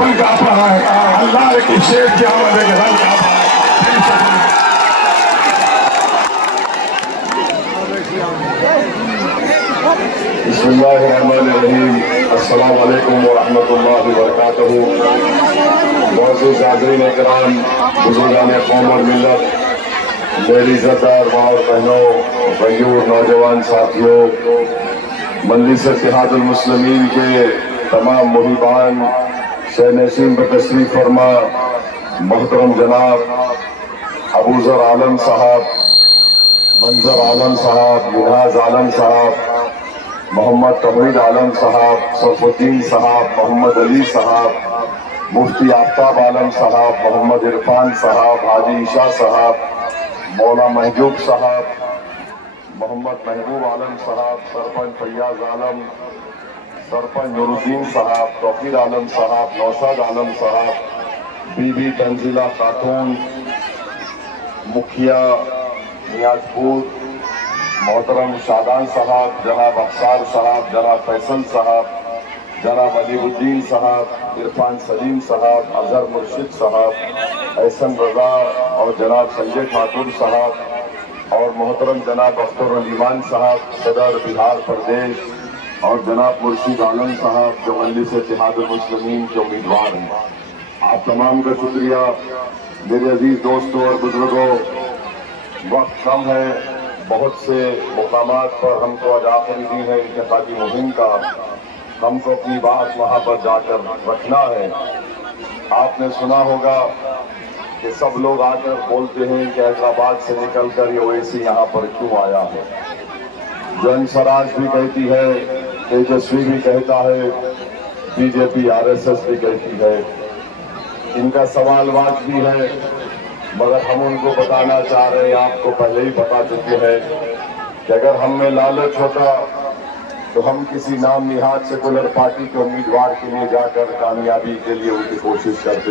سفر کانپ رہا ہے، اللہ کی شیر کی آمد ہے کہ رنگ کانپ رہا ہے۔ بسم اللہ الرحمن الرحیم، السلام علیکم ورحمۃ اللہ وبرکاتہ۔ معزز حاضرین کرام، بزرگان قوم اور ملت، میری عزتدار ماں اور بہنوں، غیور نوجوان ساتھیوں، مجلس اتحاد المسلمین کے تمام محبان، شہنشین بتشریف فرما محترم جناب ابوذر عالم صاحب، منظر عالم صاحب، منہاج عالم صاحب، محمد توحید عالم صاحب، صف الدین صاحب، محمد علی صاحب، مفتی آفتاب عالم صاحب، محمد عرفان صاحب، حاجی عشاء صاحب، مولا محجوب صاحب، محمد محبوب عالم صاحب، سرپنچ فیاض عالم، سرپنچ نور الدین صاحب، توقیر عالم صاحب، نوشاد عالم صاحب، بی بی تنزیلہ خاتون، مکھیا نیاز پور، محترم شادان صاحب، جناب افسار صاحب، جناب فیصل صاحب، جناب علی الدین صاحب، عرفان سلیم صاحب، اظہر مرشد صاحب، احسن رضا اور جناب سنجے ٹھاکر صاحب، اور محترم جناب اختر الایمان صاحب، صدر بہار پردیش، اور جناب مرشد عالم صاحب جو مجلس اتحاد المسلمین کے امیدوار ہیں، آپ تمام کا شکریہ۔ میرے عزیز دوستوں اور بزرگوں، وقت کم ہے، بہت سے مقامات پر ہم کو آج آخری دن ہے انتخابی مہم کا، ہم کو اپنی بات وہاں پر جا کر رکھنا ہے۔ آپ نے سنا ہوگا کہ سب لوگ آ کر بولتے ہیں کہ حیدرآباد سے نکل کر یہ اویسی یہاں پر کیوں آیا ہے۔ جن سراج بھی کہتی ہے، تیجسوی بھی کہتا ہے، بی جے پی RSS بھی کہتی ہے، ان کا سوال واجبی ہے، مگر ہم ان کو بتانا چاہ رہے ہیں، آپ کو پہلے ہی بتا چکے ہیں کہ اگر ہم میں لالچ ہوتا تو ہم کسی نام نہاد سیکولر پارٹی کے امیدوار کے لیے جا کر کامیابی کے لیے ان کی کوشش کرتے۔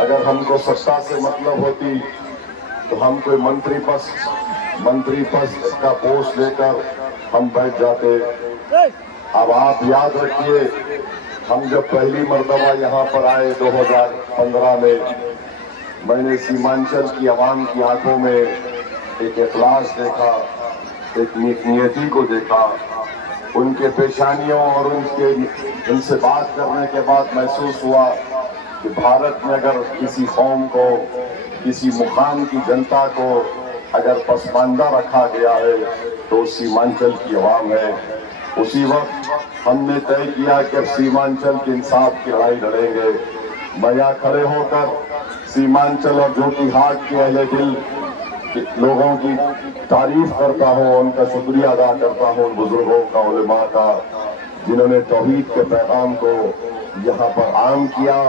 اگر ہم کو سستا سے مطلب ہوتی تو ہم کوئی منتری پست کا پوسٹ لے کر ہم بیٹھ جاتے۔ اب آپ یاد رکھیے، ہم جب پہلی مرتبہ یہاں پر آئے 2015 میں نے سیمانچل کی عوام کی آنکھوں میں ایک اخلاص دیکھا، ایک نیتی کو دیکھا، ان کے پیشانیوں اور ان سے بات کرنے کے بعد محسوس ہوا کہ بھارت میں اگر کسی قوم کو، کسی مقام کی جنتا کو اگر پسماندہ رکھا گیا ہے تو سیمانچل کی عوام ہے۔ اسی وقت ہم نے طے کیا کہ اب سیمانچل کے انصاف کی لڑائی لڑیں گے۔ میں یہاں کھڑے ہو کر سیمانچل اور جوکیہاٹ کے اہل دل لوگوں کی تعریف کرتا ہوں، ان کا شکریہ ادا کرتا ہوں، بزرگوں کا، علماء کا، جنہوں نے توحید کے پیغام کو یہاں پر عام کیا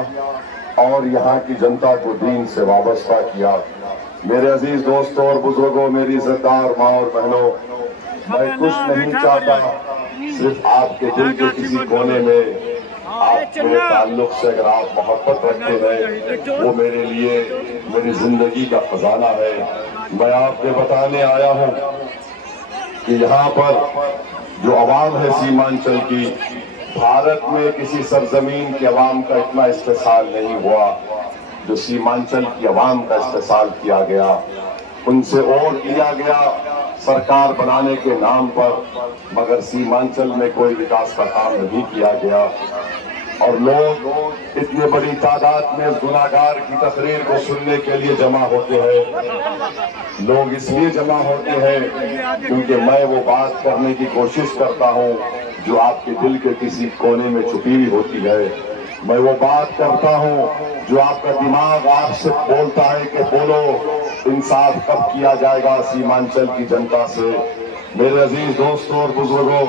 اور یہاں کی جنتا کو دین سے وابستہ کیا۔ میرے عزیز دوستوں اور بزرگوں، میری عزتدار ماں اور بہنوں، میں کچھ نہیں چاہتا، صرف آپ کے دل کے کسی کونے میں آپ میرے تعلق سے اگر آپ محبت رکھتے ہیں، وہ میرے لیے میری زندگی کا خزانہ ہے۔ میں آپ کو بتانے آیا ہوں کہ یہاں پر جو عوام ہے سیمانچل کی، بھارت میں کسی سرزمین کی عوام کا اتنا استحصال نہیں ہوا جو سیمانچل کی عوام کا استحصال کیا گیا۔ ان سے ووٹ لیا گیا سرکار بنانے کے نام پر، مگر سیمانچل میں کوئی وکاس کا کام نہیں کیا گیا، اور لوگ اتنی بڑی تعداد میں گناہگار کی تقریر کو سننے کے لیے جمع ہوتے ہیں۔ لوگ اس لیے جمع ہوتے ہیں کیونکہ میں وہ بات کرنے کی کوشش کرتا ہوں جو آپ کے دل کے کسی کونے میں چھپی ہوئی ہوتی ہے۔ میں وہ بات کرتا ہوں جو آپ کا دماغ آپ سے بولتا ہے کہ بولو، انصاف کب کیا جائے گا سیمانچل کی جنتا سے۔ میرے عزیز دوستوں اور بزرگوں،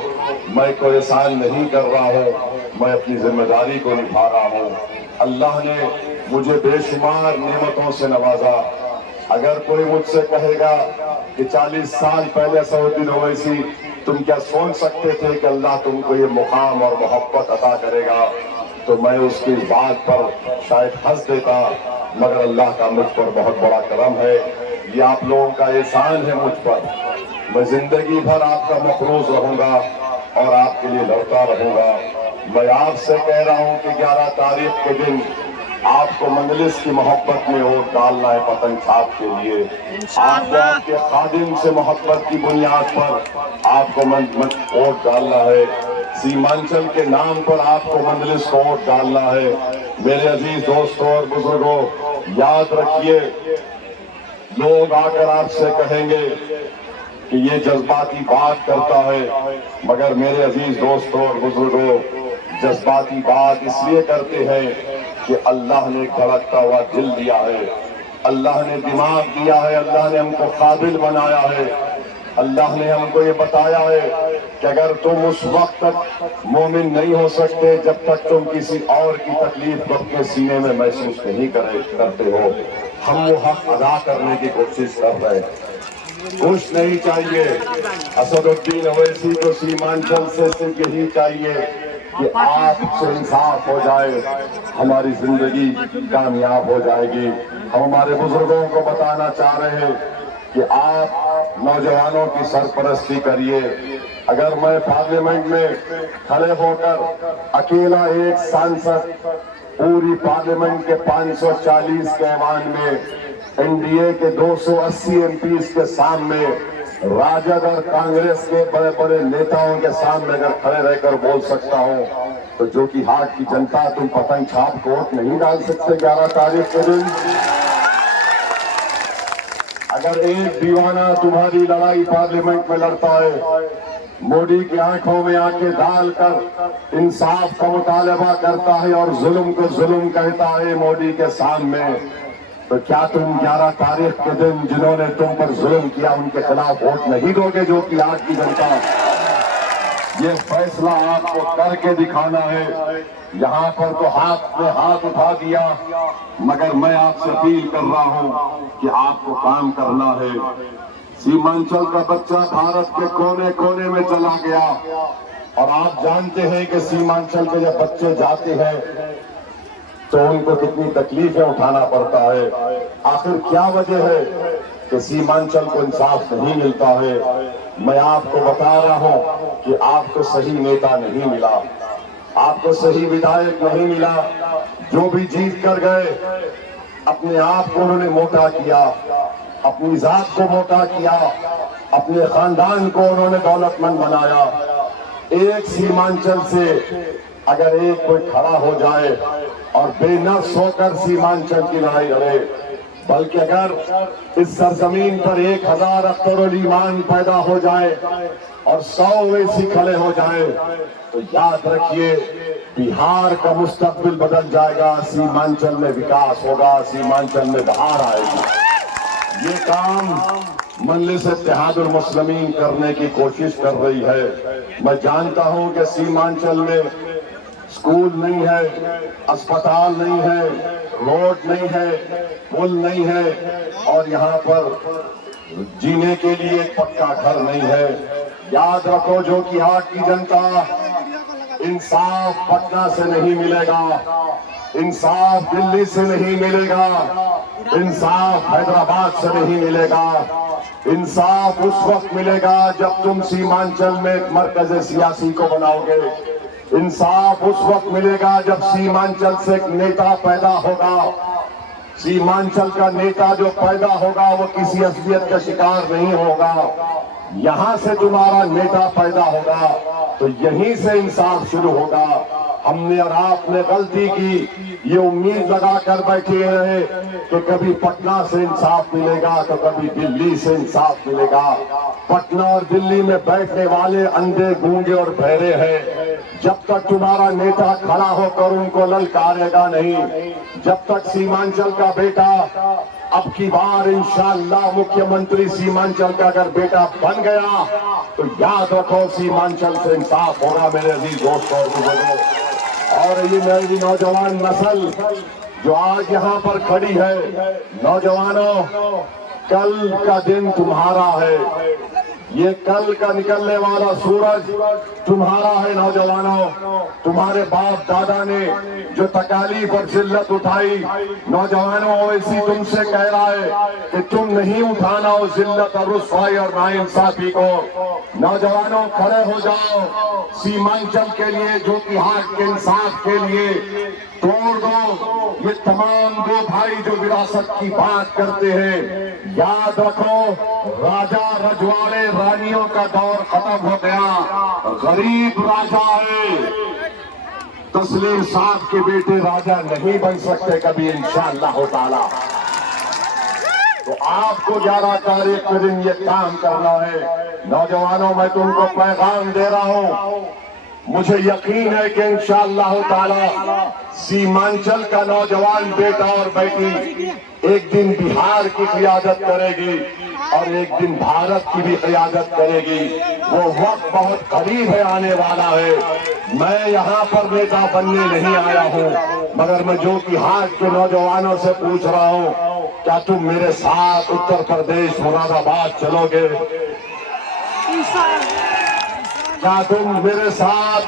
میں کوئی احسان نہیں کر رہا ہوں، میں اپنی ذمہ داری کو نبھا رہا ہوں۔ اللہ نے مجھے بے شمار نعمتوں سے نوازا۔ اگر کوئی مجھ سے کہے گا کہ 40 سال پہلے سعودی اویسی تم کیا سوچ سکتے تھے کہ اللہ تم کو یہ مقام اور محبت عطا کرے گا، تو میں اس کی بات پر شاید ہنس دیتا، مگر اللہ کا مجھ پر بہت بڑا کرم ہے، یہ آپ لوگوں کا احسان ہے مجھ پر۔ میں زندگی بھر آپ کا مقروض رہوں گا اور آپ کے لیے لڑتا رہوں گا۔ میں آپ سے کہہ رہا ہوں کہ 11 تاریخ کے دن آپ کو مجلس کی محبت میں ووٹ ڈالنا ہے پتنگ چھاپ کے لیے. آپ کو آپ کے خادم سے محبت کی بنیاد پر آپ کو ووٹ ڈالنا ہے. سیمانچل کے نام پر آپ کو مجلس کو ووٹ ڈالنا ہے. میرے عزیز دوستوں اور بزرگوں، یاد رکھیے، لوگ آ کر آپ سے کہیں گے کہ یہ جذباتی بات کرتا ہے، مگر میرے عزیز دوستوں اور بزرگوں، جذباتی بات اس لیے کرتے ہیں کہ اللہ نے دھڑکتا ہوا دل دیا ہے، اللہ نے دماغ دیا ہے، اللہ نے ہم کو قابل بنایا ہے. اللہ نے ہم کو یہ بتایا ہے کہ اگر تم اس وقت تک مومن نہیں ہو سکتے جب تک تم کسی اور کی تکلیف کو اپنے سینے میں محسوس نہیں کرتے ہو. ہم وہ حق ادا کرنے کی کوشش کر رہے ہیں. کچھ نہیں چاہیے اسد الدین اویسی کو سیمانچل سے صرف یہی چاہیے کہ آپ سے انصاف ہو جائے، ہماری زندگی کامیاب ہو جائے گی. ہم ہمارے بزرگوں کو بتانا چاہ رہے ہیں کہ آپ نوجوانوں کی سرپرستی کریے. اگر میں پارلیمنٹ میں کھڑے ہو کر اکیلا ایک سانسد پوری پارلیمنٹ کے 540 کے ایوان میں این ڈی اے کے 280 ایم پیز کے سامنے راجد اور کانگریس کے بڑے بڑے نیتاؤں کے سامنے اگر کھڑے رہ کر بول سکتا ہوں تو جو کہ ہاٹ کی جنتا تم پتنگ چھاپ کو ووٹ نہیں ڈال سکتے 11 تاریخ کے دن. اگر ایک دیوانہ تمہاری لڑائی پارلیمنٹ میں لڑتا ہے، مودی کی آنکھوں میں آنکھیں ڈال کر انصاف کا مطالبہ کرتا ہے اور ظلم کو ظلم کہتا ہے مودی کے سامنے، تو کیا تم 11 تاریخ کے دن جنہوں نے تم پر ظلم کیا ان کے خلاف ووٹ نہیں دو گے؟ جو کہ آج کی جنتا یہ فیصلہ آپ کو کر کے دکھانا ہے. یہاں پر تو ہاتھ میں ہاتھ اٹھا دیا، مگر میں آپ سے اپیل کر رہا ہوں کہ آپ کو کام کرنا ہے. سیمانچل کا بچہ بھارت کے کونے کونے میں چلا گیا، اور آپ جانتے ہیں کہ سیمانچل کے جب بچے جاتے ہیں تو ان کو کتنی تکلیفیں اٹھانا پڑتا ہے. آخر کیا وجہ ہے کہ سیمانچل کو انصاف نہیں ملتا ہے؟ میں آپ کو بتا رہا ہوں کہ آپ کو صحیح نیتا نہیں ملا، آپ کو صحیح ودھایک نہیں ملا. جو بھی جیت کر گئے اپنے آپ کو انہوں نے موٹا کیا، اپنی ذات کو موٹا کیا، اپنے خاندان کو انہوں نے دولت مند بنایا. ایک سیمانچل سے اگر ایک کوئی کھڑا ہو جائے اور بے نفس ہو کر سیمانچل کی لڑائی لڑے، بلکہ اگر اس سرزمین پر 1000 اختر الایمان پیدا ہو جائے اور 100 ویسی کھڑے ہو جائے تو یاد رکھیے بہار کا مستقبل بدل جائے گا، سیمانچل میں وکاس ہوگا، سیمانچل میں بہار آئے گی. یہ کام مجلس اتحاد المسلمین کرنے کی کوشش کر رہی ہے. میں جانتا ہوں کہ سیمانچل میں اسکول نہیں ہے، اسپتال نہیں ہے، روڈ نہیں ہے، پل نہیں ہے، اور یہاں پر جینے کے لیے ایک پکا گھر نہیں ہے. یاد رکھو جو کہ ہاٹ کی جنتا، انصاف پٹنہ سے نہیں ملے گا، انصاف دلی سے نہیں ملے گا، انصاف حیدرآباد سے نہیں ملے گا. انصاف اس وقت ملے گا جب تم سیمانچل میں ایک مرکز سیاسی کو بناؤ گے. انصاف اس وقت ملے گا جب سیمانچل سے ایک نیتا پیدا ہوگا. سیمانچل کا نیتا جو پیدا ہوگا وہ کسی اذیت کا شکار نہیں ہوگا. یہاں سے تمہارا نیتا پیدا ہوگا تو یہیں سے انصاف شروع ہوگا. ہم نے اور آپ نے غلطی کی، یہ امید لگا کر بیٹھے رہے کہ کبھی پٹنہ سے انصاف ملے گا تو کبھی دلی سے انصاف ملے گا. پٹنہ اور دلی میں بیٹھنے والے اندھے، گونگے اور بہرے ہیں. جب تک تمہارا نیتا کھڑا ہو کر ان کو للکارے گا نہیں، جب تک سیمانچل کا بیٹا اب کی بار انشاءاللہ مکھیہ منتری سیمانچل کا اگر بیٹا بن گیا تو یاد رکھو سیمانچل سے انصاف ہوگا میرے عزیز دوستوں اور بزرگوں. اور یہ میری نوجوان نسل جو آج یہاں پر کھڑی ہے، نوجوانوں کل کا دن تمہارا ہے. یہ کل کا نکلنے والا سورج تمہارا ہے نوجوانوں. تمہارے باپ دادا نے جو تکالیف اور ذلت اٹھائی، نوجوانوں ایسی تم سے کہہ رہا ہے کہ تم نہیں اٹھانا ہو ذلت اور رسوائی اور ناانصافی کو. نوجوانوں کھڑے ہو جاؤ سیمانچل کے لیے، جو کہ حق کے انصاف کے لیے. توڑ دو یہ تمام دو بھائی جو وراثت کی بات کرتے ہیں. یاد رکھو راجا رجواڑے رانیوں کا دور ختم ہو گیا، غریب راجا ہے. تسلیم صاحب کے بیٹے راجا نہیں بن سکتے کبھی انشاءاللہ تعالی. تو آپ کو 11 تاریخ کے دن یہ کام کرنا ہے. نوجوانوں میں تم کو پیغام دے رہا ہوں، مجھے یقین ہے کہ انشاءاللہ تعالی سیمانچل کا نوجوان بیٹا اور بیٹی ایک دن بہار کی قیادت کرے گی اور ایک دن بھارت کی بھی قیادت کرے گی. وہ وقت بہت قریب ہے، آنے والا ہے. میں یہاں پر نیتا بننے نہیں آیا ہوں، مگر میں جو کہ حق کے نوجوانوں سے پوچھ رہا ہوں، کیا تم میرے ساتھ اتر پردیش مراد آباد چلو گے؟ کیا تم میرے ساتھ